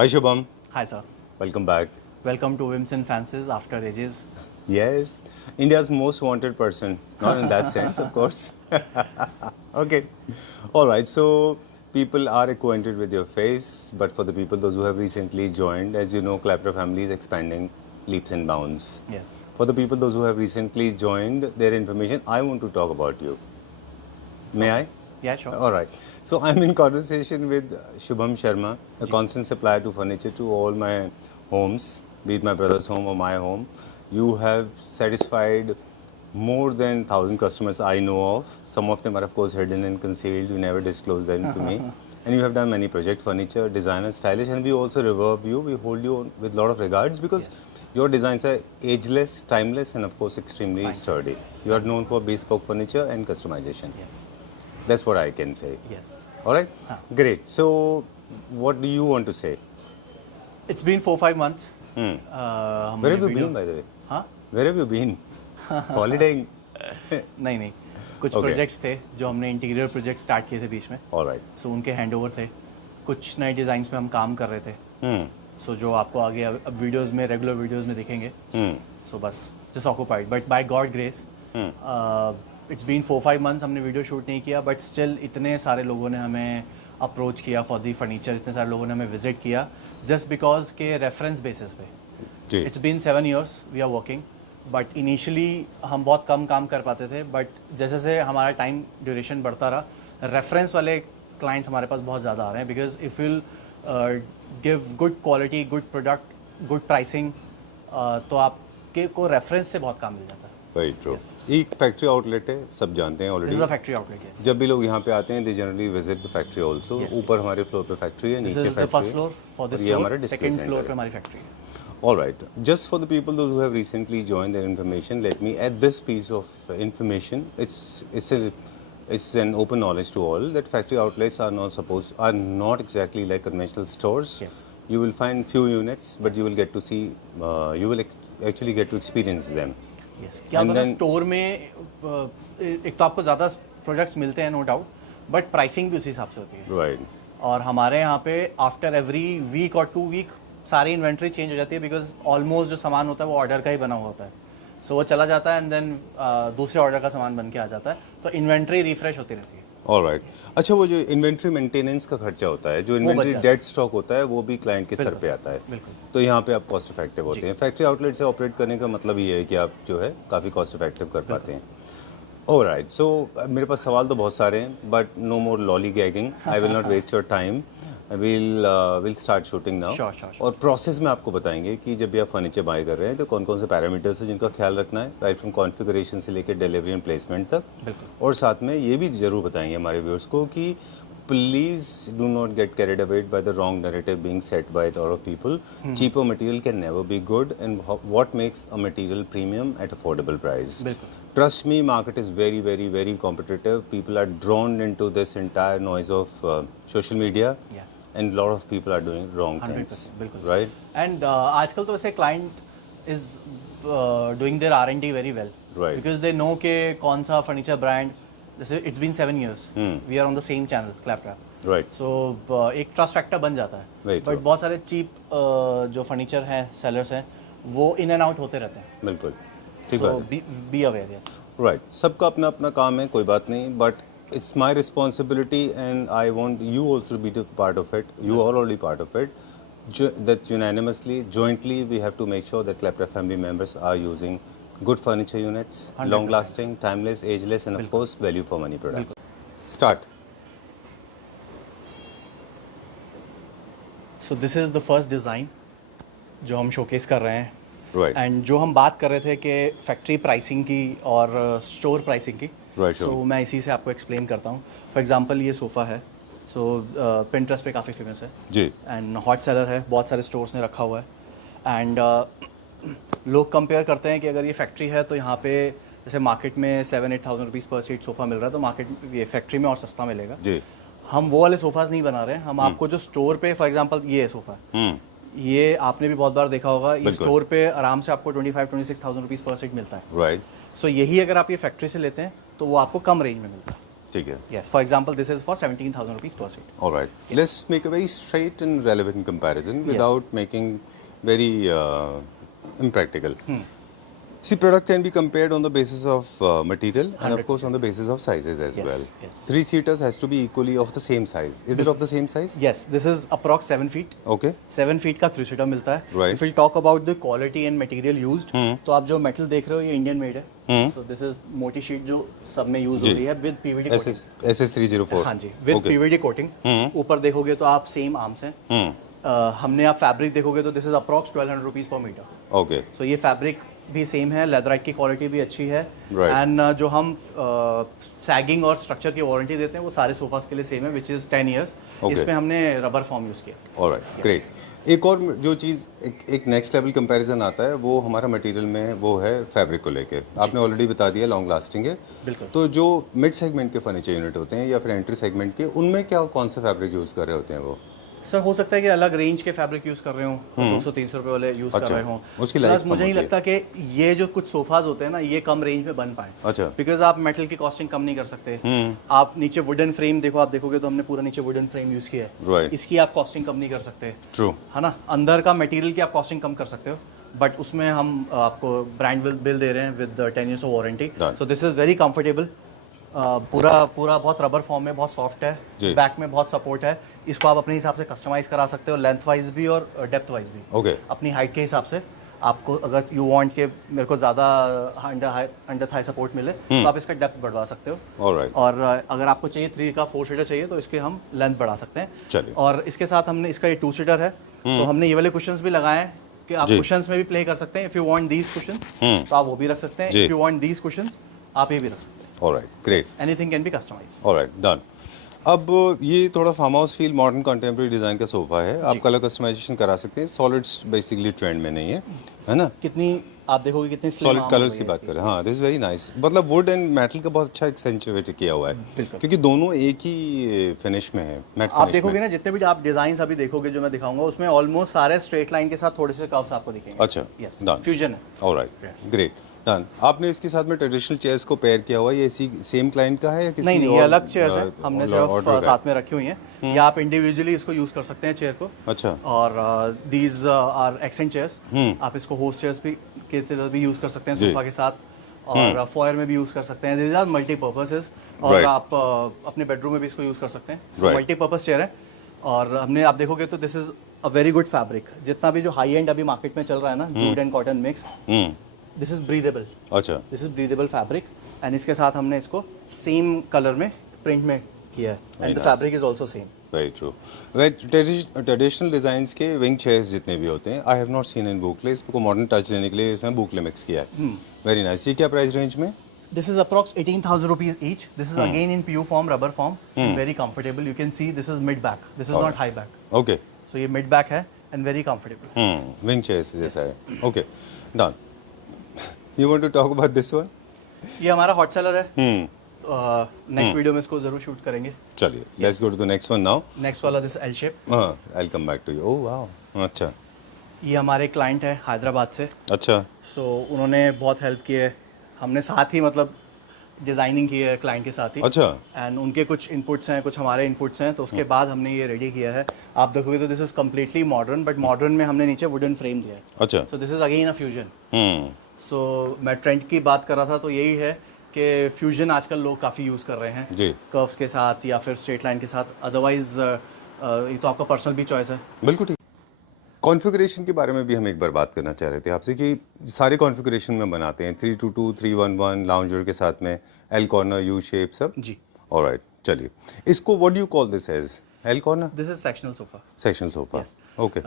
Hi Shubham, Hi, sir. welcome back. Welcome to Wims and Fancies after ages. Yes, India's most wanted person. Not in that sense, of course. Okay. All right. So people are acquainted with your face, but for the people those who have recently joined, as you know, Clapper family is expanding leaps and bounds. Yes. For the people those who have recently joined their information, I want to talk about you. May I? Yeah, sure. All right. So I'm in conversation with Shubham Sharma, a constant supplier to furniture to all my homes, be it my brother's home or my home. You have satisfied more than 1,000 customers I know of. Some of them are, of course, hidden and concealed. You never disclose them to me. And you have done many project furniture, designer, stylish, and we also reverb you. We hold you with a lot of regards because your designs are ageless, timeless, and of course, extremely sturdy. You are known for bespoke furniture and customization. Yes. That's what I can say. Yes. All right? Great. So, what do you want to say? It's been 4-5 months. Where have you been, by the way? हाँ? Where have you been? Holidaying? नहीं कुछ Okay. Projects थे जो हमने interior project start किए थे बीच में. All right. सो उनके हैंडओवर थे. कुछ नए डिज़ाइंस पे हम काम कर रहे थे. सो जो आपको आगे अब वीडियोस में रेगुलर वीडियोस में दिखेंगे. सो बस just occupied but by god grace it's been 4-5 months हमने वीडियो शूट नहीं किया बट स्टिल इतने सारे लोगों ने हमें अप्रोच किया फॉर दी फर्नीचर. इतने सारे लोगों ने हमें विजिट किया जस्ट बिकॉज के रेफरेंस बेसिस पे. जी. It's been 7 years we are working but initially हम बहुत कम काम कर पाते थे बट जैसे जैसे हमारा टाइम ड्यूरेशन बढ़ता रहा रेफरेंस वाले क्लाइंट्स हमारे पास बहुत ज़्यादा आ रहे हैं because if will give good quality good product good pricing तो आपके को रेफरेंस से बहुत काम मिल जाता है. Very true. एक फैक्ट्री आउटलेट है, सब जानते हैं this already. Is a factory outlet. जब भी लोग यहाँ पे आते हैं, they generally visit the factory also. ऊपर हमारे फ्लोर पे फैक्ट्री है, दिस नीचे इज द फैक्ट्री फर्स्ट है. फ्लोर फॉर दिस ये हमारा floor. display second center floor है. पे हमारी फैक्ट्री है. All right. Just for the people those who have recently joined their information, let me add this piece of information. It's an open knowledge to all that factory outlets are not exactly like conventional stores. Yes. You will find few units, but you will get to see actually get to experience them. Yes. क्या होता है ना store में एक तो आपको ज़्यादा products मिलते हैं नो डाउट बट प्राइसिंग भी उसी हिसाब से होती है. Right. और हमारे यहाँ पे आफ्टर एवरी वीक और 2 वीक सारी इन्वेंट्री चेंज हो जाती है बिकॉज ऑलमोस्ट जो सामान होता है वो ऑर्डर का ही बना हुआ होता है. सो वो चला जाता है एंड देन दूसरे ऑर्डर का सामान बन के आ जाता है तो इन्वेंट्री रिफ्रेश होती रहती है. All right. अच्छा, वो जो इन्वेंट्री मेंटेनेंस का खर्चा होता है, जो इन्वेंट्री डेड स्टॉक होता है, वो भी क्लाइंट के सर पे आता है. बिल्कुल. तो यहाँ पे आप कॉस्ट इफेक्टिव होते हैं. फैक्ट्री आउटलेट से ऑपरेट करने का मतलब ये है कि आप जो है काफ़ी कॉस्ट इफेक्टिव कर पाते हैं. All right. So मेरे पास सवाल तो बहुत सारे हैं but no more lolly gagging. I will not waste your time. Will start shooting now. Sure. और प्रोसेस में आपको बताएंगे कि जब भी आप फर्नीचर बाय कर रहे हैं तो कौन कौन से पैरामीटर्स हैं जिनका ख्याल रखना है, राइट फ्रॉम कॉन्फ़िगरेशन से लेकर डिलीवरी एंड प्लेसमेंट तक. और साथ में ये भी ज़रूर बताएंगे हमारे व्यूअर्स को कि please do not get carried away by the wrong narrative being set by a lot of people. Cheaper material can never be good, and what makes a material premium at affordable price. Trust me, market is very, very, very competitive. People are drawn into this entire noise of social media. Yeah. And a lot of people are doing wrong things, right? And आजकल तो वैसे client is doing their R&D very well because they know के कौन सा furniture brand. जैसे it's been 7 years we are on the same channel claptrap. Right. So एक trust factor बन जाता है बट बहुत सारे चीप जो फर्नीचर हैं सेलर्स हैं वो इन एंड आउट होते रहते हैं. बिल्कुल ठीक बात है. Be aware. यस. राइट. सबका अपना अपना काम है, कोई बात नहीं, but it's my responsibility and I want you also to be the part of it. You are already part of it. That unanimously, jointly, we have to make sure that Clapper family members are using good furniture units, 100%. long lasting, timeless, ageless, and of course value for money products. Start. So this is the first design जो हम showcase कर रहे हैं. Right. And जो हम बात कर रहे थे कि फैक्ट्री प्राइसिंग की और स्टोर प्राइसिंग की. Right, sure. सो मैं इसी से आपको एक्सप्लेन करता हूँ. फॉर एग्जांपल ये सोफ़ा है. सो पिंटरेस्ट पे काफ़ी फेमस है जी. एंड हॉट सेलर है, बहुत सारे स्टोर्स ने रखा हुआ है. एंड लोग कंपेयर करते हैं कि अगर ये फैक्ट्री है तो यहाँ पे जैसे मार्केट में 7-8 thousand रुपीज़ पर सीट सोफ़ा मिल रहा है तो मार्केट ये फैक्ट्री में और सस्ता मिलेगा जी. हम वो वाले सोफ़ाज नहीं बना रहे हैं. हम आपको जो स्टोर पे फॉर एग्जांपल ये सोफ़ा ये आपने भी बहुत बार देखा होगा. ये स्टोर पे आराम से आपको 25-26 thousand रुपीज़ पर सीट मिलता है. राइट. सो यही अगर आप ये फैक्ट्री से लेते हैं तो वो आपको कम रेंज में मिलता है. ठीक है. Yes, for example, this is for 17,000 rupees per seat. All right. Let's make a very straight and relevant comparison without making very impractical. See, product can be compared on the basis of material and of course on the basis of sizes as well. Yes. 3-seaters has to be equally of the same size. Is it of the same size? Yes, this is approx 7 feet. Okay. 7 feet का 3-seater मिलता है. Right. If we talk about the quality and material used, तो आप जो metal देख रहे हो ये Indian made है. So this is मोटी sheet जो सब में use हो रही है with PVD coating. SS304. हाँ जी, with PVD coating. ऊपर देखोगे तो आप same arms हैं. हमने आप fabric देखोगे तो this is approx 1200 rupees per meter. Okay. So ये fabric भी सेम है, लेदराइट की क्वालिटी भी अच्छी है. Right. एंड जो हम सैगिंग और स्ट्रक्चर की वारंटी देते हैं वो सारे सोफास के लिए सेम है, विच इज़ 10 years. Okay. इसमें हमने रबर फॉर्म यूज़ किया. Alright, great. एक और जो चीज़ एक नेक्स्ट लेवल कंपैरिजन आता है वो हमारा मटेरियल में वो है फैब्रिक को लेके. आपने ऑलरेडी बता दिया लॉन्ग लास्टिंग है. बिल्कुल. तो जो मिड सेगमेंट के फर्नीचर यूनिट होते हैं या फिर एंट्री सेगमेंट के, उनमें क्या कौन सा फैब्रिक यूज़ कर रहे होते हैं वो? सर हो सकता है कि अलग रेंज के फैब्रिक यूज़ कर रहे हो, 200-300 रुपये वाले यूज़ कर रहे हो. उसकी प्लस लाइफ मुझे नहीं लगता कि ये जो कुछ सोफाज होते हैं ना ये कम रेंज में बन पाए. अच्छा. बिकॉज आप मेटल की कॉस्टिंग कम नहीं कर सकते. आप नीचे वुडन फ्रेम देखो, आप देखोगे तो हमने पूरा नीचे वुडन फ्रेम यूज़ किया है. राइट. इसकी आप कॉस्टिंग कम नहीं कर सकते. ट्रू. है ना. अंदर का मटेरियल की आप कॉस्टिंग कम कर सकते हो, बट उसमें हम आपको ब्रांड बिल दे रहे हैं with 10 years of warranty. So this is very comfortable. पूरा बहुत रबर फॉर्म में बहुत सॉफ्ट है. बैक में बहुत सपोर्ट है. इसको आप अपने हिसाब से कस्टमाइज करा सकते हो, लेंथ वाइज भी और डेप्थ वाइज भी. ओके. अपनी हाइट के हिसाब से आपको अगर यू वांट के मेरे को ज़्यादा अंडर थाई सपोर्ट मिले तो आप इसका डेप्थ बढ़वा सकते हो. ऑलराइट. और अगर आपको चाहिए 3 का 4-seater चाहिए तो इसके हम लेंथ बढ़ा सकते हैं. चलिए. और इसके साथ हमने इसका ये 2-seater है तो हमने ये वाले कुशंस भी लगाए हैं कि आप कुशंस में भी प्ले कर सकते हैं. If you want these cushions तो आप वो भी रख सकते हैं. If you want these cushions आप ये भी रख सकते हैं. Alright, great. Anything can be customised. Alright, done. अब ये थोड़ा farm house feel modern contemporary design का सोफ़ा है. आप कलर कस्टमाइजेशन करा सकते हैं. सॉलिड्स बेसिकली ट्रेंड में नहीं है ना. कितनी आप देखोगे कितनी सॉलिड कलर्स की बात करें. हाँ, दिस इज वेरी नाइस. मतलब वुड एंड मेटल का बहुत अच्छा एक्सेंचुएट किया हुआ है क्योंकि दोनों एक ही फिनिश में है. मैट आप देखोगे ना जितने भी आप डिजाइन अभी देखोगे जो मैं दिखाऊंगा उसमें ऑलमोस्ट सारे स्ट्रेट लाइन के साथ थोड़े से कर्व्स आपको दिखेंगे. अच्छा. Yes, done. फ्यूजन है. Alright, great. डन. आपने इसके साथ में ट्रेडिशनल चेयर्स को पेयर किया हुआ है. ये इसी सेम क्लाइंट का है या किसी नहीं, और? ये अलग चेयर्स है. हमने सिर्फ साथ में रखी हुई हैं. या आप इंडिविजुअली इसको यूज कर सकते हैं चेयर को. अच्छा. और दीज आर एक्सेंट चेयर्स. आप इसको होस्ट चेयर्स भी के तरह भी यूज कर सकते हैं सोफा के साथ. और फॉयर में भी यूज कर सकते हैं. These are multipurposes. और आप अपने बेडरूम में भी इसको यूज कर सकते हैं. मल्टीपर्पज चेयर है. और हमने आप देखोगे तो this is a very good fabric. जितना भी जो हाई एंड अभी मार्केट में चल रहा है ना, jute and cotton mix, this is breathable. अच्छा. This is breathable fabric. And इसके साथ हमने इसको सेम कलर में प्रिंट में किया है. And the fabric is also same. Very true. Traditional designs के विंग चेयर्स जितने भी होते हैं, I have not seen in boucle. इसको मॉडर्न टच देने के लिए इसमें बुकले मिक्स किया है. Very nice. ये क्या प्राइस रेंज में? This is approx 18,000 rupees each. This is again in PU form, rubber form, and very comfortable. You can see this is mid back. This is not high back. Okay. So ये mid back है and very comfortable. Wing chairs जैसा है. Okay. Done. You want to talk about this one? ये हमारा hot seller है. Next video में इसको जरूर शूट करेंगे. चलिए. Let's go to the next one now. Next वाला this L shape. I'll come back to you. Oh wow. अच्छा. ये हमारे क्लाइंट है हैदराबाद से. अच्छा. So उन्होंने बहुत हेल्प की है. हमने साथ ही मतलब डिज़ाइनिंग की है क्लाइंट के साथ ही. अच्छा. एंड उनके कुछ इनपुट्स हैं, कुछ हमारे इनपुट्स हैं, तो उसके बाद हमने ये रेडी किया है. आप देखोगे तो this is completely modern, but modern में हमने नीचे वुडन फ्रेम दिया है. अच्छा. So this is again a fusion. So मैं ट्रेंड की बात कर रहा था तो यही है कि फ्यूजन आजकल लोग काफ़ी यूज़ कर रहे हैं जी. कर्व्स के साथ या फिर स्ट्रेट लाइन के साथ. अदरवाइज ये तो आपका पर्सनल भी चॉइस है. बिल्कुल ठीक. कॉन्फ़िगरेशन के बारे में भी हम एक बार बात करना चाह रहे थे आपसे कि सारे कॉन्फ़िगरेशन में बनाते हैं 322, 311, लाउंजर के साथ में एल कॉर्नर, यू शेप सब जी. ऑलराइट. चलिए. इसको what do you call this as? L corner? This is sectional sofa. Sectional sofa. Okay.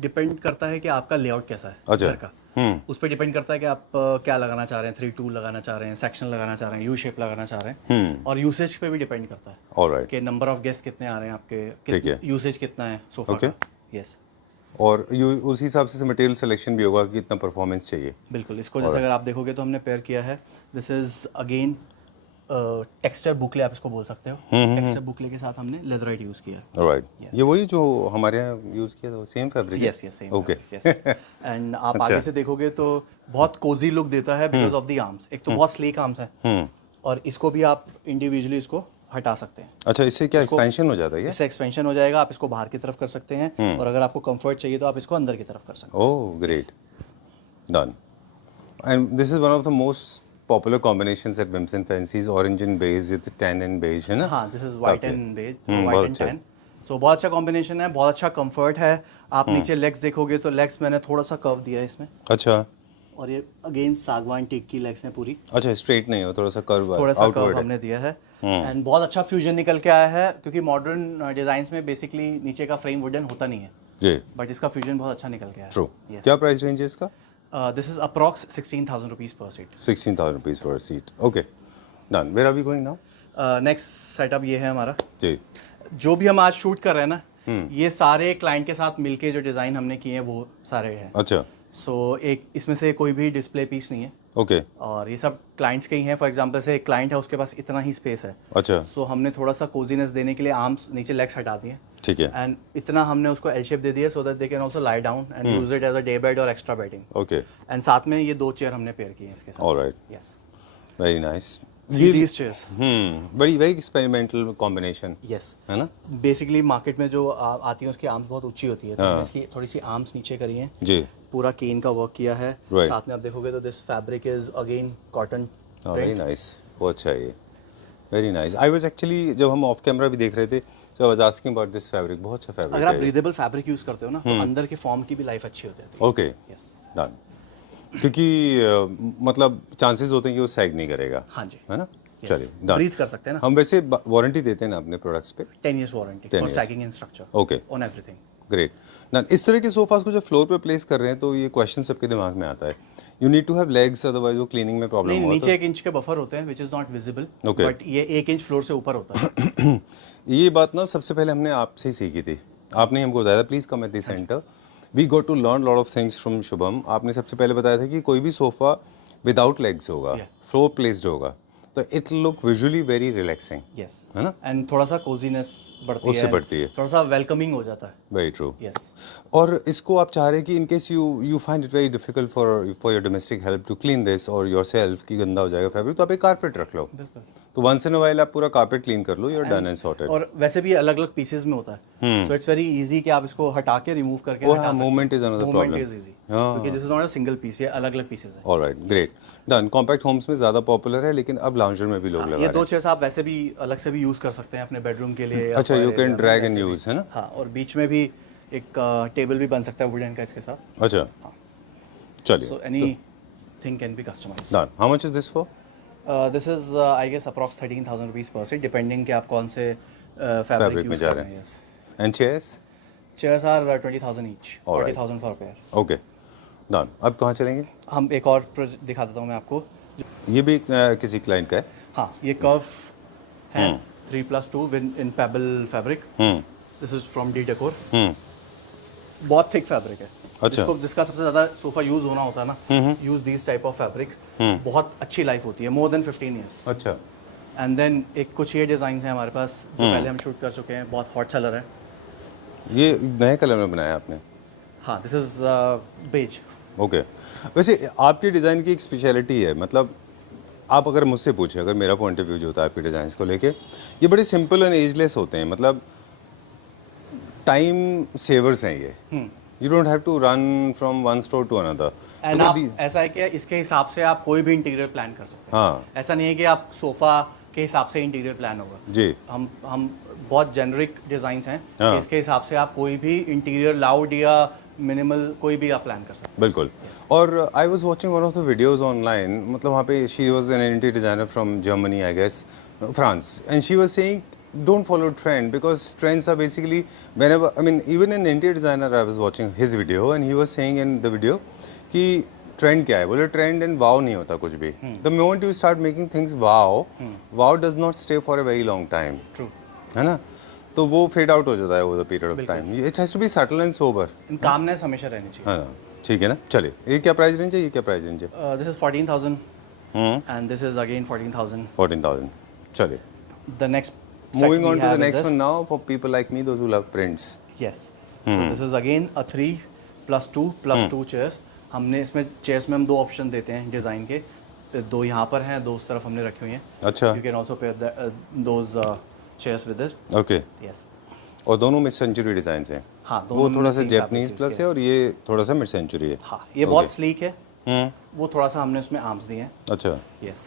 Depend करता है कि आपका लेआउट कैसा है. अच्छा. घर का. उस पर डिपेंड करता है कि आप क्या लगाना चाह रहे हैं. 3-2 लगाना चाह रहे हैं, सेक्शन लगाना चाह रहे हैं, यू शेप लगाना चाह रहे हैं. और यूसेज पे भी डिपेंड करता है. ऑलराइट. कि नंबर ऑफ गेस्ट कितने आ रहे हैं आपके, यूसेज कितना है सोफा का. यस. और उस हिसाब से मटेरियल सिलेक्शन भी होगा कि कितना परफॉर्मेंस चाहिए. बिल्कुल. इसको जैसे अगर आप देखोगे तो हमने पेयर किया है. दिस इज अगेन टेक्सचर बुकले, आप इसको बोल सकते हो. टेक्सचर बुकले के साथ हमने लेदराइट यूज किया है. ऑलराइट. ये वही जो हमारे यहाँ यूज किया था, same fabric. Yes yes, same. Okay. And आप आगे से देखोगे तो बहुत कोजी लुक देता है बिकॉज ऑफ द आर्म्स. एक तो बहुत स्लीक आर्म्स है और इसको भी आप इंडिविजुअली इसको हटा सकते हैं। अच्छा, इससे क्या एक्सपेंशन हो जाता है? इससे एक्सपेंशन हो जाएगा, आप इसको बाहर की तरफ कर सकते हैं और अगर आपको कंफर्ट चाहिए तो आप इसको अंदर की तरफ कर सकते हैं। Oh great, done. And this is one of the most popular combinations at Whims and Fancies, orange and beige with tan and beige, है ना? हाँ, this is white and beige, बहुत वाइट एंड अच्छा। टैन। सो बहुत अच्छा combination है, बहुत अच्छा कंफर्ट है। आप नीचे लेग्स देखोगे तो लेग्स मैंने थोड़ा सा कर्व दिया है इसमें, अच्छा और ये अगेन सागवान टीक की लेग्स हैं पूरी, अच्छा, स्ट्रेट नहीं हो, थोड़ा सा कर्व, थोड़ा सा कर्व आउटवर्ड है। हमने दिया है। एंड बहुत अच्छा फ्यूजन निकल के आया है, क्योंकि मॉडर्न डिजाइन्स में बेसिकली नीचे का फ्रेम वुडन होता नहीं है, जी, बट इसका फ्यूजन बहुत अच्छा निकल के आया है। ट्रू। क्या प्राइस रेंज है इसका? This is approx 16,000 rupees per seat. 16,000 rupees for seat. Okay, done. Where are we going now? Next setup ये है हमारा। जी, जो भी हम आज शूट कर रहे हैं ना, ये सारे क्लाइंट के साथ मिलके जो डिज़ाइन हमने किए हैं वो सारे हैं। अच्छा, सो एक इसमें से कोई भी डिस्प्ले पीस नहीं है, ओके, और ये सब क्लाइंट्स के ही हैं। फॉर एग्जांपल से एक क्लाइंट है, उसके पास इतना ही स्पेस है, अच्छा, सो हमने थोड़ा सा कोजीनेस देने के लिए आर्म्स नीचे लेग्स हटा दिए, ठीक है, एंड इतना हमने उसको एल शेप दे दिया so that they can also lie down and use it as a day bed और एक्स्ट्रा बेडिंग। ओके, एंड साथ में ये 2 चेयर हमने पेयर किए हैं इसके साथ। Alright, yes, very nice. these chairs। बड़ी वेरी एक्सपेरिमेंटल कॉम्बिनेशन, यस, है ना? बेसिकली मार्केट में जो आती है उसकी आर्म्स बहुत ऊंची होती है, तो हमने इसकी थोड़ी सी आर्म्स नीचे करी हैं, जी, पूरा केन का वर्क किया है। Right. साथ में आप देखोगे तो this fabric is again cotton. Very nice, बहुत अच्छा है ये, very nice. I was actually, जब हम ऑफ कैमरा भी देख रहे थे, तो I was asking about this fabric, बहुत अच्छा फैब्रिक अगर आप है। ब्रीदेबल फैब्रिक यूज करते हो ना, तो अंदर के फॉर्म की भी लाइफ अच्छी हो जाती है। Okay, yes, done. क्योंकि मतलब चांसेस होते हैं कि वो सैग नहीं करेगा, हाँ जी, है ना? चलिए, डन। ब्रीथ कर सकते हैं ना। हम वैसे वारंटी देते हैं ना अपने प्रोडक्ट्स पे? 10 years warranty 10 for years. Sagging in structure okay, on everything. Great. Done. इस तरह के सोफास को जब फ्लोर पे प्लेस कर रहे हैं तो ये क्वेश्चन सबके दिमाग में आता है, you need to have legs, otherwise वो क्लीनिंग में प्रॉब्लम नहीं, होगा। नीचे 1 इंच के बफर होते हैं which is not visible, Okay. But ये 1 इंच फ्लोर से ऊपर होता है। ये बात ना सबसे पहले हमने आपसे ही सीखी थी, आपने हमको बताया था please come at the center, we got to learn lot of things from Shubham. आपने सबसे पहले बताया था कि कोई भी सोफ़ा विदाउट लेग्स होगा, फ्लोर प्लेस्ड होगा, तो it look visually very relaxing, yes, है ना? एंड थोड़ा सा कोजीनेस बढ़ती उससे है, बढ़ती है, थोड़ा सा वेलकमिंग हो जाता है। Very true. यस, और इसको आप चाह रहे हैं कि in case you find it very difficult for your domestic help to clean this और योरसेल्फ कि गंदा हो जाएगा फैब्रिक, तो आप एक कारपेट रख लो, बिल्कुल। तो वंस इन अ व्हाइल आप पूरा कारपेट क्लीन कर लो, यूर डन एंड सॉर्टेड। और वैसे भी अलग अलग पीसेस में होता है, सो इट्स वेरी इजी कि आप इसको हटा के रिमूव करके वो हटा हाँ, सकते मूवमेंट इज अनदर हैं। प्रॉब्लम। मूवमेंट इज इजी, हाँ, क्योंकि this is not a single piece, ये अलग अलग पीसेस हैं। Alright, great, done. Compact homes में ज़्यादा पॉपुलर है, लेकिन अब लाउंजर में भी लोग लगा ये रहे 2 चेयर्स आप वैसे भी अलग से भी यूज कर सकते हैं अपने बेडरूम के लिए। हैं। अच्छा, you can drag and use, है ना? हाँ, और बीच में भी एक टेबल भी बन सकता है वुडन का इसके साथ। अच्छा, चलिए, so anything can be customized. Done. How much is this for? This is I guess approx 13,000 rupees per seat, depending कि आप कौन से फैब्रिक में यूज जा कर रहे रहे हैं। And chairs? Chairs are 20,000 each, Alright. 40,000 for pair. Okay, done. अब कहाँ चलेंगे? हम एक और दिखा देता हूँ मैं आपको। ये भी किसी क्लाइंट का है? हाँ, ये कर्व है 3+2 in pebble fabric. This is from D decor. बहुत थिक फैब्रिक है। अच्छा। जिसका सबसे ज्यादा सोफा यूज होना होता है ना, use this type of fabric, बहुत अच्छी लाइफ होती है, मोर देन 15 ईयर्स। अच्छा, एंड देन एक कुछ ये डिजाइन हैं हमारे पास जो पहले हम शूट कर चुके हैं, बहुत हॉट सेलर है। ये नए कलर में बनाया आपने? हाँ, दिस इज बेज। ओके। वैसे आपकी डिज़ाइन की एक स्पेशलिटी है, मतलब आप अगर मुझसे पूछें, अगर मेरा पॉइंट ऑफ व्यू जो होता है आपके डिज़ाइंस को लेके, ये बड़े सिंपल एंड एजलेस होते हैं, मतलब टाइम सेवर्स हैं ये। You don't have to run from one store to another. And आप ऐसा है कि इसके हिसाब से आप कोई भी इंटीरियर प्लान कर सकते हैं। हाँ ऐसा नहीं है कि आप सोफा के हिसाब से इंटीरियर प्लान होगा जी, हम बहुत जेनरिक डिजाइन्स हैं हाँ। कि इसके हिसाब से आप कोई भी इंटीरियर लाउड या मिनिमल कोई भी आप प्लान कर सकते बिल्कुल। और I was watching one of the videos online, मतलब वहाँ पे she was an interior designer from Germany, I guess France, and she was saying don't follow trend, because trends are basically, whenever, I mean, even an interior designer, I was watching his video and he was saying in the video कि trend क्या है, बोले trend and wow नहीं होता कुछ भी। The moment you start making things wow does not stay for a very long time, हैं। True, है ना? तो वो फेड आउट हो जाता है over the period of time. It has to be subtle and sober, in calmness हमेशा रहनी चाहिए। है ना? ठीक है ना? चलिए, ये क्या प्राइस रेंज है, ये क्या प्राइस रेंज है? This is 14,000 and this is again 14,000। 14,000। चलिए, the next moving on to the next one now, for people like me, those who love prints. Yes. So this is again a 3+2+2 chairs. हमने इसमें chairs में हम 2 option देते हैं design के। दो यहाँ पर हैं, दो उस तरफ हमने रखी हुई हैं. अच्छा, You can also pair those chairs with it. Okay. Yes. और दोनों मिड सेंचुरी डिज़ाइंस हैं. हाँ, वो दोनों थोड़ा में सा same Japanese fabric plus use है और ये थोड़ा सा मिड सेंचुरी है. हाँ, ये बहुत स्लीक है. हम्म. वो थोड़ा सा हमने उसमें आर्म्स दिए हैं. अच्छा, Yes.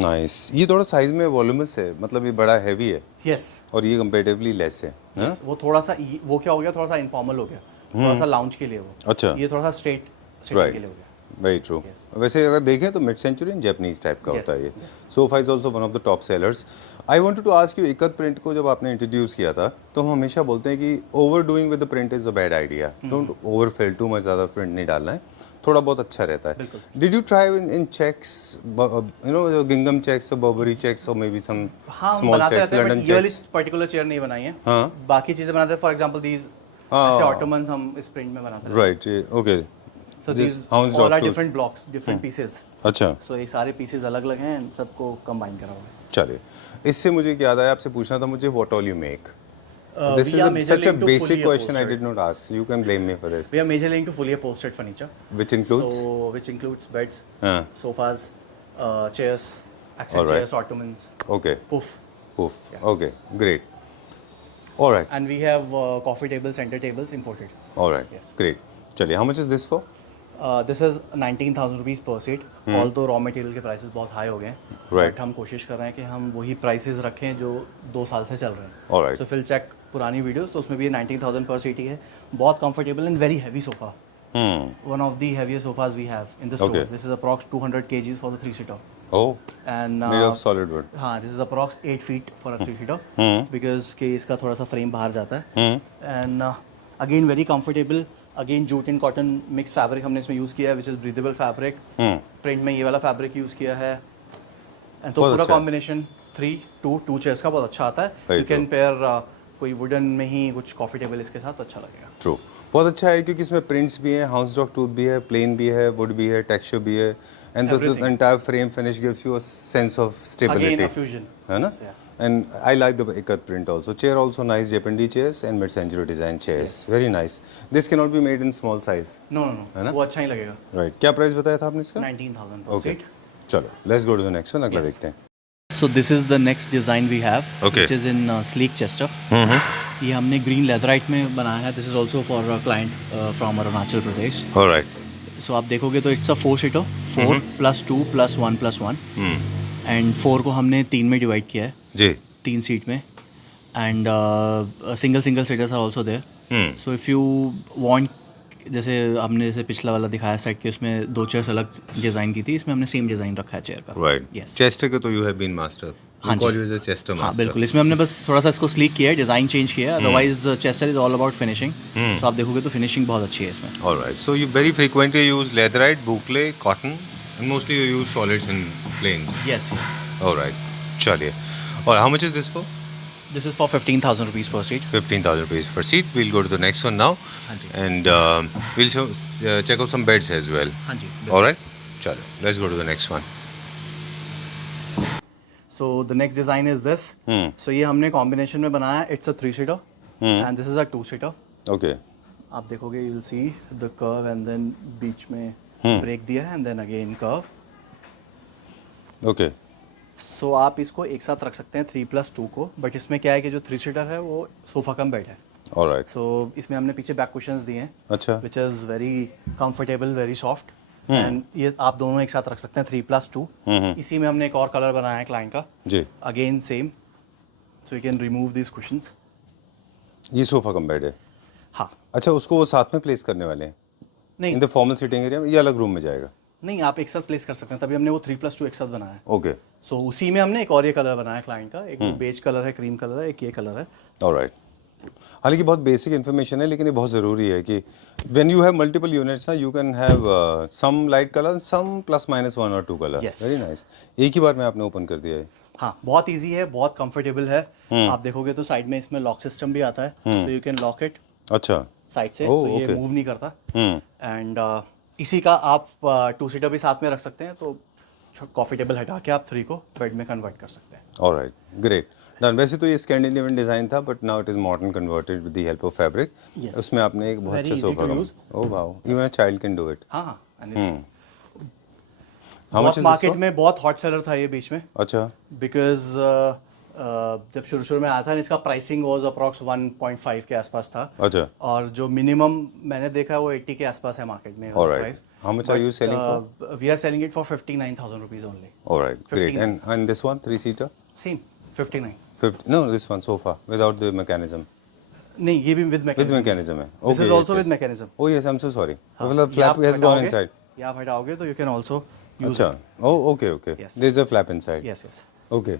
नाइस. ये थोड़ा साइज में वॉल्यूमस है, मतलब ये बड़ा हैवी है Yes. और ये कंपेरेटिवली लेस है. हाँ? वो थोड़ा सा वो क्या हो गया, थोड़ा सा इनफॉर्मल हो गया, थोड़ा सा लाउंज के लिए वो. अच्छा, ये थोड़ा सा स्ट्रेट Right. के लिए हो गया. Very true. Yes. वैसे अगर देखें तो mid century and Japanese type का Yes, होता है ये. yes. Sofa is also one of the top sellers. I wanted to ask you, ikat print को जब आपने इंट्रोड्यूस किया था तो हम हमेशा बोलते हैं कि over doing with the print is a bad idea. Don't over fill too much, ज़्यादा प्रिंट नहीं डालना है, थोड़ा बहुत अच्छा रहता है. Did you try in checks, you know, गिंगम चेक्स, बर्बरी चेक्स और मे बी सम हाँ, हम स्मॉल बनाते चेक्स, रहते हैं, लंदन बट ये वाली चेक्स? पर्टिकुलर चेयर नहीं बनाई है. हाँ, बाकी चीज़ें बनाते हैं. फॉर एग्जांपल दीज ऐसे ऑटोमन्स हम इस प्रिंट में बनाते हैं. Right, okay. So This these house all dog are tools. different blocks, different pieces. अच्छा, So ये सारे pieces अलग अलग हैं, इन सबको कंबाइन करा हुआ है. चलिए. इससे मुझे याद आया, आपसे पूछना था मुझे, what all you make? This We are is such majorly a into basic fully question I upholstered. did not ask. You can blame me for this. We are majorly into fully upholstered furniture. Which includes? So which includes beds, हाँ, sofas, chairs, accent All right. chairs, ottomans, okay, poof. poof. Okay, great. All right, And we have coffee tables, center tables imported. all right, Yes. great. चलिए, how much is this for? This is 19,000 rupees पर seat. All तो raw material के prices बहुत high हो गए हैं. Right. But हम कोशिश कर रहे हैं कि हम वही प्राइसेस रखें जो 2 साल से चल रहे हैं. All right. सो फिल चेक पुरानी वीडियोस, तो उसमें भी 19,000 पर सीट ही है. बहुत comfortable and very heavy sofa. One of the heaviest sofas we have in the store. Okay. This is approx 200 kgs for the 3-seater. Oh, and made of solid wood. हाँ, this is approx 8 feet for a 3-seater because के इसका थोड़ा सा frame बाहर जाता है. And again very comfortable. Again jute and cotton mix fabric हमने इसमें यूज़ किया है, which is breathable fabric. Print में ये वाला फैब्रिक यूज़ किया है. एंड तो बहुत पूरा अच्छा है. कॉम्बिनेशन 3-2 चेयर्स का बहुत अच्छा आता है. Very यू कैन पेयर कोई वुडन में ही कुछ कॉफ़ी टेबल इसके साथ, तो अच्छा लगेगा. True. बहुत अच्छा है क्योंकि इसमें प्रिंट्स भी हैं, हाउस डॉग टूथ भी है, प्लेन भी है, वुड भी है, टेक्सचर भी है, and the entire frame finish gives you a sense of again stability, a fusion. है ना? And I like the ikat print also. Chair also nice, Japanese chairs and mid-century design chairs. Very nice. This cannot be made in small size. No no no, वो अच्छा ही लगेगा. Right. क्या price बताया था आपने इसका? 19,000 per Okay. seat. चलो, let's go to the next one. अगला देखते हैं. So this is the next design we have, Okay. which is in sleek Chester. ये हमने ग्रीन लेदराइट में बनाया है. This is also for client from Arunachal Pradesh. All right. सो आप देखोगे तो इट्स अ 4-seater, 4 + 2 + 1 + 1. एंड 4 को हमने 3 में डिवाइड किया है, जी. 3 सीट में. And single seaters are also there. So if you want, जैसे हमने जैसे पिछला वाला दिखाया सेट के, उसमें 2 चेयर्स अलग डिज़ाइन की थी, इसमें हमने सेम डिज़ाइन रखा है चेयर का. Right. Yes. Chester के तो you have been master. हाँ We call ji. you as a Chester हाँ master. बिल्कुल. इसमें हमने बस थोड़ा सा इसको स्लीक किया है, डिज़ाइन चेंज किया है. Otherwise Chester is all about finishing. So आप देखोगे तो फिनिशिंग बहुत अच्छी है इसमें. All right. So you very frequently use leatherite, boucle, cotton, and mostly you use solids and plains. Yes yes. All right. चलिए. और how much is this for? This is for 15,000 rupees पर seat. 15,000 rupees per seat. We'll go to the next one now. हाँ जी. And we'll check out some beds as well. हाँ जी. All right. चलो. Let's go to the next one. So the next design is this. So ये हमने combination में बनाया. It's a 3-seater and this is a 2-seater. Okay. आप देखोगे you'll see the curve and then बीच में break दिया है and then again curve. Okay. So आप इसको एक साथ रख सकते हैं 3 + 2 को. बट इसमें क्या है कि जो 3-seater है वो सोफा कम बेड है. All right. So इसमें हमने पीछे बैक कुशंस दिए हैं, अच्छा. which is very comfortable, very soft. And ये आप दोनों एक साथ रख सकते हैं 3 + 2. इसी में हमने एक और कलर बनाया है क्लाइंट का. जी. Again same. So you can remove this cushions. ये सोफा कम बेड है. हाँ. अच्छा, उसको वो साथ में प्लेस करने वाले हैं नहीं in the formal sitting area में, ये अलग रूम में जाएगा? नहीं, आप एक साथ प्लेस कर सकते हैं. तभी हमने वो 3 + 2 एक साथ बनाया है. ओके. सो उसी में हमने एक और ये कलर बनाया है क्लाइंट का. एक बेज कलर है, क्रीम कलर है, एक ये कलर है. ऑलराइट. हालांकि बहुत बेसिक इन्फॉर्मेशन है, लेकिन ये बहुत ज़रूरी है कि when you have multiple units ना, you can have some light colour, some +- 1 और 2 कलर. Yes. Very nice. एक ही बार में आपने ओपन कर दिया है. हाँ, बहुत इजी है, बहुत कंफर्टेबल है. आप देखोगे तो साइड में इसमें लॉक सिस्टम भी आता है. सो यू कैन लॉक इट अच्छा. साइड से. Oh, तो ये okay. मूव नहीं करता. एंड इसी का आप 2-seater भी साथ में रख सकते हैं. तो कॉफ़ी टेबल हटा के आप 3 को बेड में कन्वर्ट कर सकते हैं. ऑलराइट. ग्रेट. डन. वैसे तो ये स्कैंडिनेवियन डिज़ाइन था, but now it is modern converted with the help of fabric. Yes. उसमें आपने एक बहुत Very अच्छा easy सोफा to का. use. Oh wow, even a child can do it. हाँ हाँ. How much is this market one? में बहुत हॉट सेलर था ये बीच में, अच्छा, बिकॉज जब शुरू में आया था इसका प्राइसिंग वाज अप्रॉक्स 1.5 के आसपास था, अच्छा, और जो मिनिमम मैंने देखा है वो 80 के आसपास है मार्केट में alright. Price. How much are you selling for? We are selling it for 59,000 rupees only. Alright, great. 59. And this one, 3-seater? Same 59. 50? No, this one, sofa, without the mechanism. नहीं, ये भी विद With मैकेनिज्म. mechanism है. This Okay, is yes, also with yes. Mechanism. Oh yes, I'm so sorry. मतलब flap has gone inside. ये आप हटाओगे तो you can also use. अच्छा. Oh, okay, okay. Yes. There's a flap inside. Yes yes. Okay.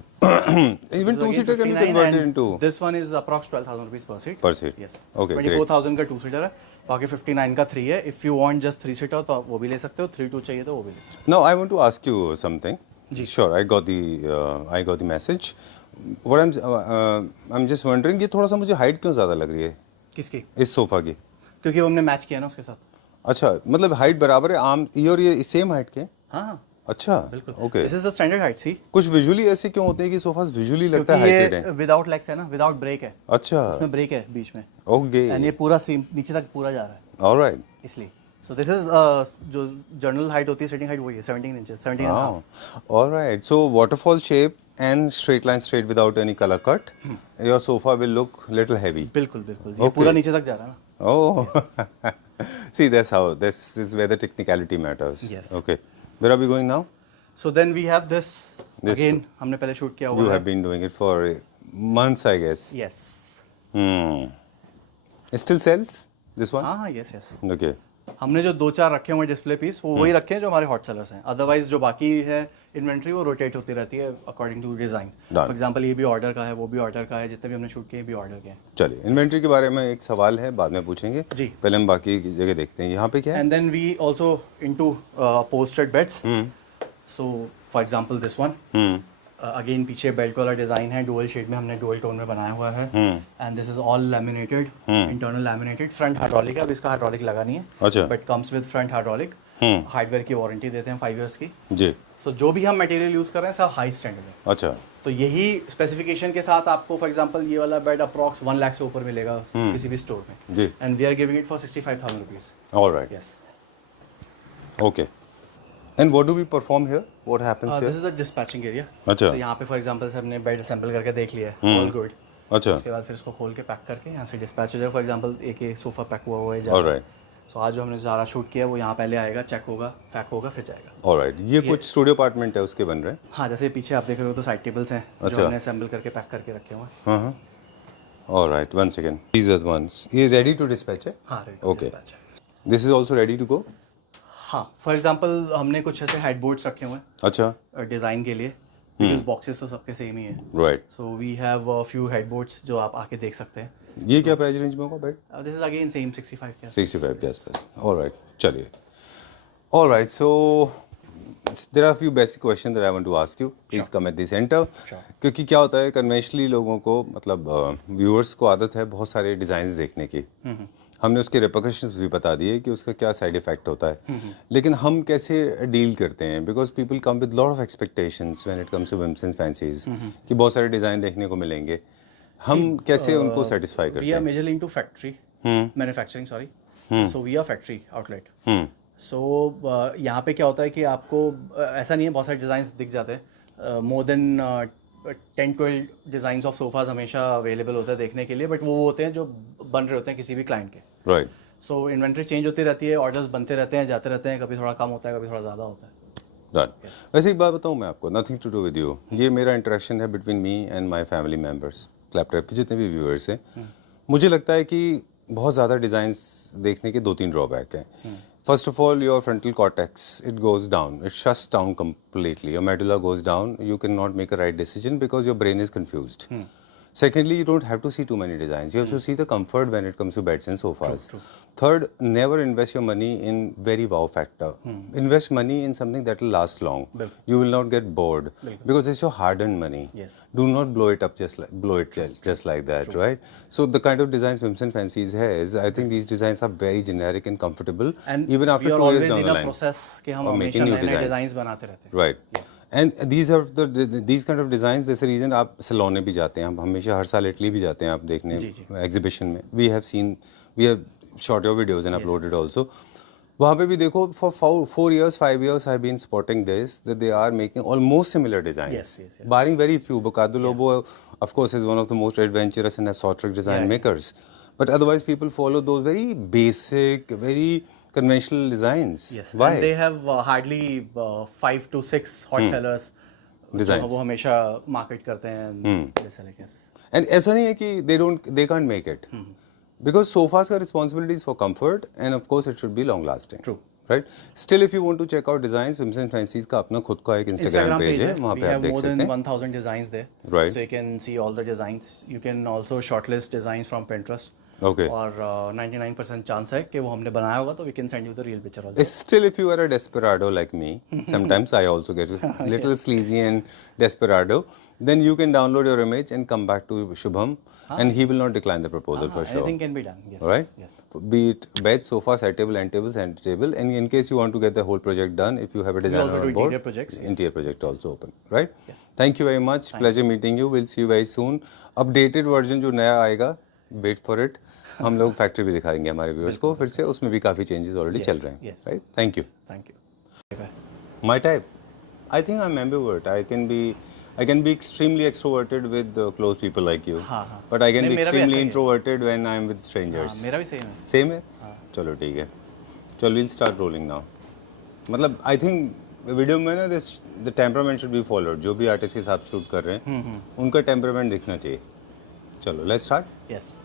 Even two-seater can be converted into this one is approx 12,000 rupees per seat. per seat. Yes. Okay, great. 24,000 का 2-सीटर है, बाकी 59 का 3 है. If you want just 3-सीटर तो आप वो भी ले सकते हो, 3-2 चाहिए तो वो भी ले सकते हो. Now I want to ask you something. Sure, I got the message. What I'm just wondering, ये थोड़ा सा मुझे हाइट क्यों ज़्यादा लग रही है किसकी? इस सोफा की? क्योंकि वो हमने मैच किया ना उसके साथ. अच्छा, मतलब हाइट बराबर है, आम ये और ये सेम हाइट के हैं? हाँ अच्छा, बिल्कुल. Okay. This is the standard height. See, कुछ विजुअली ऐसे क्यों होते हैं कि सोफास विजुअली लगता है क्योंकि हाइटेड ये है? विदाउट लेग्स है ना, विदाउट ब्रेक है. अच्छा, उसमें ब्रेक है बीच में, ओके, एंड ये पूरा सीम नीचे तक पूरा जा रहा है, ऑलराइट. इसलिए. सो दिस इज जो जनरल हाइट होती है, सिटिंग हाइट वही है 17 inches, 17 and half. Alright, so waterfall shape and straight line straight without any color cut. Your sofa will look little heavy. बिल्कुल बिल्कुल. ये पूरा नीचे तक जा रहा है ना. Oh, see, this is where the technicality matters. Yes. Okay, where are we going now? So then we have this This again, हमने पहले शूट किया You हुआ है. have been doing it for months, I guess. Yes. It still sells this one? हाँ yes yes. Okay. हमने जो 2-4 रखे हुए डिस्प्ले पीस वो वही रखे हैं जो हमारे हॉट सेलर्स हैं. अदरवाइज जो बाकी है इन्वेंट्री वो रोटेट होती रहती है according to design. Done. For example ये भी ऑर्डर का है, वो भी ऑर्डर का है, जितने भी हमने शूट किए भी ऑर्डर के हैं. चलिए, इन्वेंट्री के बारे में एक सवाल है, बाद में पूछेंगे. जी. पहले हम बाकी की जगह देखते हैं. यहाँ पे क्या है? And then we also into upholstered beds. So for example this one, again पीछे बेल्ट वाला डिजाइन है, डुअल शेड में हमने डुअल टोन में बनाया हुआ है. And this is all laminated, internal laminated. Front hydraulic है, अब इसका हाइड्रोलिक लगा नहीं है, अच्छा. But comes with front hydraulic. Hardware की वारंटी देते हैं 5 इयर्स की. जी. सो जो भी हम मटेरियल यूज कर रहे हैं सब हाई स्टैंडर्ड है. अच्छा. तो यही स्पेसिफिकेशन के साथ आपको फॉर एग्जांपल ये वाला बेड अप्रॉक्स 1 लाख से ऊपर मिलेगा किसी भी स्टोर में. जी. And we are giving it for 65,000 rupees. Alright. Yes. Okay. And what do we perform here? What happens this here? Is a dispatching area. अच्छा. तो यहाँ पे फॉर एग्जांपल से हमने बेड असेंबल करके देख लिया है, ऑल गुड. अच्छा. उसके बाद फिर इसको खोल के पैक करके यहाँ से डिस्पैच हो जाएगा. फॉर एग्जांपल एक ये सोफा पैक हुआ है. Alright. सो आज जो हमने ज़ारा शूट किया है वो यहाँ पहले आएगा, चेक होगा, पैक होगा, फिर जाएगा. Alright. ये कुछ स्टूडियो अपार्टमेंट है उसके बन रहे हैं? हाँ, जैसे पीछे आप देख रहे हो तो साइड टेबल्स हैं जो हमने असेंबल करके पैक करके रखे हुए हैं. हाँ. Alright. One second. These are the ones. ये ready to dispatch है? हाँ, ready to Okay. dispatch है. This is also ready to go? हाँ, फॉर एग्जांपल हमने कुछ ऐसे हेडबोर्ड्स रखे हुए अच्छा. हैं डिज़ाइन के लिए, बिकॉज बॉक्सेस तो सबके सेम ही है. Right. So we have a few headboards जो आप आके देख सकते हैं. ये क्या प्राइस रेंज में होगा bed? This is again same 65 के. 65 के आसपास. Alright. चलिए. Alright. So there are a few basic questions that I want to ask you. Please come at the center. क्योंकि क्या होता है कन्वेंशनली लोगों को मतलब व्यूअर्स को आदत है बहुत सारे डिज़ाइंस देखने की. हमने उसके रिपरकशंस भी बता दिए कि उसका क्या साइड इफेक्ट होता है. लेकिन हम कैसे डील करते हैं because people come with lot of expectations when it comes to whims and fancies कि बहुत सारे डिज़ाइन देखने को मिलेंगे. हम कैसे उनको सेटिस्फाई करते वी आर हैं? Majorly into factory manufacturing, sorry. So we are factory outlet. So यहाँ पे क्या होता है कि आपको ऐसा नहीं है, बहुत सारे डिज़ाइंस दिख जाते हैं. More than 10-12 designs of sofas हमेशा अवेलेबल होता है देखने के लिए, बट वो होते हैं जो बन रहे होते हैं किसी भी क्लाइंट के. राइट. सो इन्वेंट्री चेंज होती रहती है, ऑर्डर्स बनते रहते हैं, जाते रहते हैं, कभी थोड़ा कम होता है, कभी थोड़ा ज़्यादा होता है. डन. वैसे एक बात बताऊँ मैं आपको, nothing to do with you. ये मेरा इंटरेक्शन है between me and my family members, क्लैपटॉप के जितने भी व्यूअर्स हैं. मुझे लगता है कि बहुत ज़्यादा डिज़ाइंस देखने के 2-3 ड्रॉबैक हैं. First of all, your frontal cortex, it goes down. It shuts down completely. Your medulla goes down. You cannot make a right decision because your brain is confused. Secondly, you don't have to see too many designs. You have to see the comfort when it comes to beds and sofas. True. Third, never invest your money in very wow factor. Invest money in something that will last long. You will not get bored because it's your hard-earned money. Yes. Do not blow it up just like that, right? So the kind of designs Whims and Fancies has, I think these designs are very generic and comfortable. And even after we are 2 years always down in the a line. process कि हम of हमेशा making new नए designs. Designs बनाते रहते हैं. Right. And these are these kind of designs. There's a reason आप सलोने भी जाते हैं. हम हमेशा हर साल इटली भी जाते हैं आप देखने एग्जीबिशन में. We have shot your videos and uploaded also. वहाँ पे भी देखो for 4 years 5 years I've been spotting this that they are making almost similar designs. Yes. Barring very few. Bocado Lobo of course is one of the most adventurous and exotic design makers. But otherwise people follow those very basic, very conventional designs. Yes. Why? And they have hardly 5 to 6 hot sellers Designs. जो वो हमेशा market करते हैं जैसे like yes And ऐसा नहीं है कि they can't make it. Because sofas का responsibility is for comfort and of course it should be long lasting. True. Right? Still if you want to check out designs, Whims and Fancies का अपना खुद का एक Instagram page है, वहाँ we पे आप have देख more सकते than हैं. 1000 designs there. Right. So you can see all the designs. You can also shortlist designs from Pinterest. Okay. और 99% चांस है कि वो हमने बनाया होगा तो we can send you the real picture also. Still if you are a desperado like me, sometimes I also get a little sleazy and desperado, then you can download your image and come back to Shubham and he will not decline the proposal for sure. Anything can be done. Yes. Alright? Yes. Be it bed, sofa, side table, end table, center table. And in case you want to get the whole project done, if you have a designer also do on board, interior projects, yes. interior project also open. Right? Yes. Thank you very much. Pleasure meeting you. We'll see you very soon. Updated version जो नया आएगा, wait for it. हम लोग factory भी दिखा देंगे हमारे viewers को फिर से उसमें भी काफ़ी चेंजेस ऑलरेडी चल रहे हैं. Right? Thank you. Thank you. My type. I think I'm ambivert. I can be extremely extroverted with close people like you. But I can be extremely introverted when I'm with strangers. मेरा भी same है. Same है? चलो ठीक है. चलो we'll start rolling now. मतलब I think video में ना the temperament should be followed. जो भी आर्टिस्ट के साथ शूट कर रहे हैं उनका टेम्परामेंट दिखना चाहिए. चलो let's start. Yes.